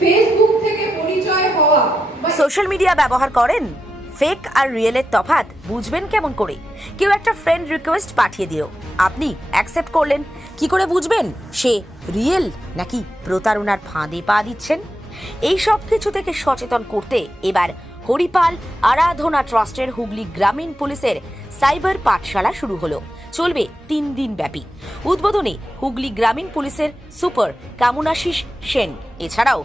Facebook থেকে পরিচয় হওয়া সোশ্যাল মিডিয়া ব্যবহার করেন? ফেক আর রিয়েলের তফাত বুঝবেন কেমন করে? কেউ একটা ফ্রেন্ড রিকোয়েস্ট পাঠিয়ে দিও। আপনি অ্যাকসেপ্ট করলেন। কি করে বুঝবেন? সে রিয়েল নাকি প্রতারণার ফাঁদে পা দিচ্ছেন? এই সব কিছু থেকে সচেতন করতে এবার হরিপাল আরাধনা ট্রাস্টের হুগলি গ্রামীণ পুলিশের সাইবার পাঠশালা শুরু হলো। চলবে তিন দিন ব্যাপী। উদ্বোধনে হুগলি গ্রামীণ পুলিশের সুপার কামুনাশিস সেন। এছাড়াও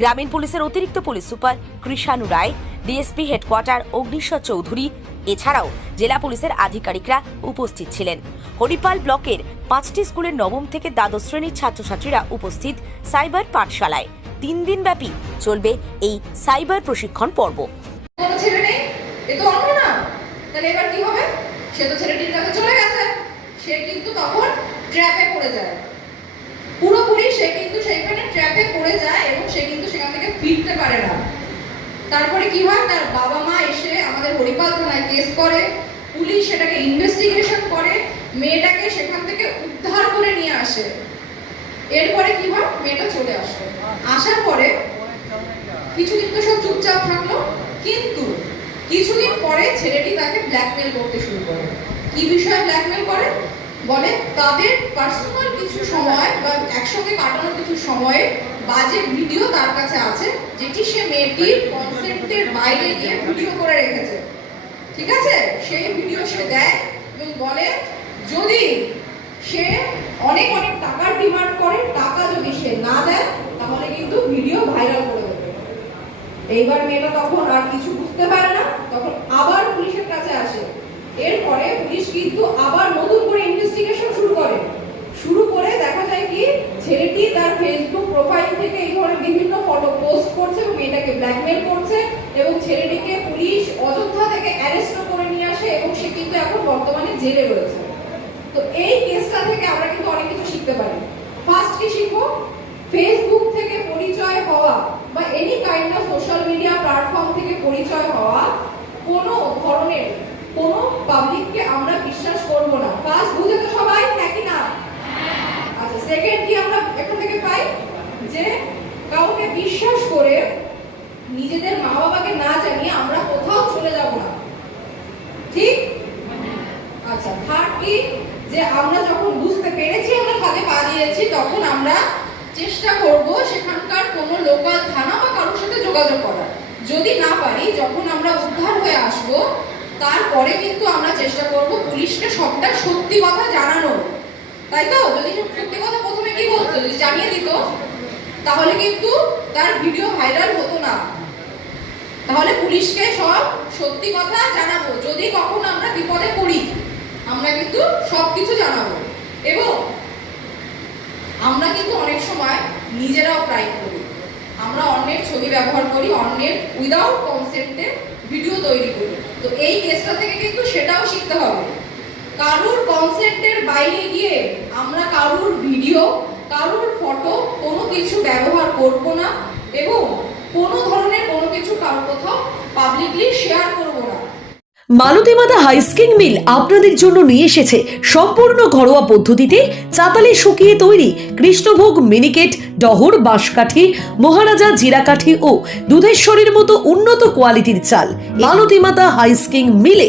গ্রামীণ পুলিশের অতিরিক্ত police super Krishanu Roy, DSP headquarter Agnishwar Chowdhury, এছাড়াও জেলা পুলিশের আধিকারিকরা উপস্থিত ছিলেন। হরিপাল ব্লকের পাঁচটি স্কুলের নবম থেকে দ্বাদশ শ্রেণির ছাত্রছাত্রীরা উপস্থিত সাইবার পাঠশালায়। তিন দিন ব্যাপী চলবে এই সাইবার প্রশিক্ষণ পর্ব। সে কিন্তু তখন ট্র্যাপে পড়ে যায়। পুরোপুরি সে কিন্তু সেখানে ট্র্যাপে পড়ে যায় এবং সে কিন্তু সেখান থেকে ফিরতে পারে না তারপরে কি হয়? তার বাবা মা এসে আমাদের হরিপাল থানায় কেস করে। পুলিশ সেটাকে ইনভেস্টিগেশন করে। মেয়েটাকে সেখান থেকে উদ্ধার করে নিয়ে আসে। এরপরে কি হয়? মেয়েটা চলে আসে। আসার পরে কিছুদিন তো সব চুপচাপ থাকল। কিন্তু কিছুদিন পরে ছেলেটি তাকে ব্ল্যাকমেল করতে শুরু করে। কি বিষয়ে ব্ল্যাকমেল করে? বলে, তাদের পার্সোনাল কিছু সময় বা একসঙ্গে কাটানো কিছু সময়ে বাজে ভিডিও তার কাছে আছে, যেটি সে মেয়েটির কনসেপ্টের বাইরে গিয়ে ভিডিও করে রেখেছে। ঠিক আছে? সেই ভিডিও সে দেয় এবং বলে, যদি সে অনেক অনেক টাকার ডিমান্ড করে, টাকা যদি সে না দেয়, তাহলে কিন্তু ভিডিও ভাইরাল করে দেবে। এইবার মেয়েটা তখন আর কিছু বুঝতে পারে না, তখন আবার পুলিশের কাছে আসে। এরপরে পুলিশ কিন্তু আবার নতুন করে ইনভেস্টিগেশন শুরু করে। শুরু করে দেখা যায় কি, ছেলেটি তার ফেসবুক প্রোফাইল থেকে এই ধরনের বিভিন্ন ফটো পোস্ট করছে এবং মেয়েটাকে ব্ল্যাকমেল করছে এবং ছেলেটিকে পুলিশ অযোধ্যা থেকে অ্যারেস্ট করে নিয়ে আসে এবং সে কিন্তু এখন বর্তমানে জেলে রয়েছে। তো এই কেসটা থেকে আমরা কিন্তু অনেক কিছু শিখতে পারি। ফার্স্ট কি শিখব? ফেসবুক থেকে পরিচয় হওয়া বা any kind of social media platform থেকে পরিচয় হওয়া কোনো ধরনের কোনো পাবলিককে আমরা বিশ্বাস করব না। ফার্স্ট বুঝে তো সবাই? নাকি না আচ্ছা সেকেন্ড কি আমরা এখান থেকে পাই যে কাউকে বিশ্বাস করে নিজেদের মা বাবাকে না জানিয়ে আমরা কোথাও চলে যাব না। ঠিক? আচ্ছা থার্ড কি? যে আমরা যখন বুঝতে পেরেছি আমরা ফাঁদে পা দিয়েছি, তখন আমরা চেষ্টা করব সেখানকার কোনো লোকাল থানা বা কারোর সাথে যোগাযোগ করার। যদি না পারি, যখন আমরা উদ্ধার হয়ে আসব, তারপরে কিন্তু আমরা চেষ্টা করব পুলিশকে সবটা সত্যি কথা জানানোর। তাই তো? যদি সত্যি কথা প্রথমে কি বলতো? যদি জানিয়ে দিত। তাহলে কিন্তু তার ভিডিও ভাইরাল হতো না। তাহলে পুলিশকে সব সত্যি কথা জানাব। যদি কখনো আমরা বিপদে পড়ি, আমরা কিন্তু সব কিছু জানাব। এবং আমরা কিন্তু অনেক সময় নিজেরাও ট্রাই করি। আমরা অন্যের ছবি ব্যবহার করি, অন্যের উইদাউট কনসেপ্টে ভিডিও তৈরি করি। তো এই কেসটা থেকে কিন্তু সেটাও শিখতে হবে। কারুর কনসেপ্টের বাইরে গিয়ে আমরা কারুর ভিডিও কারুর কিছু ব্যবহার করব না এবং কোনো ধরনের কোনো কিছু কারোর কোথাও পাবলিকলি শেয়ার করব না। মালতীমাতা হাইস্কিং মিল আপনাদের জন্য নিয়ে এসেছে সম্পূর্ণ ঘরোয়া পদ্ধতিতে চাতালে শুকিয়ে তৈরি কৃষ্ণভোগ মিনিকেট ডহর, বাঁশকাঠি, মহারাজা জিরাকাঠি ও দুধেশ্বরীর মতো উন্নত কোয়ালিটির চাল মালতীমাতা হাইস্কিং মিলে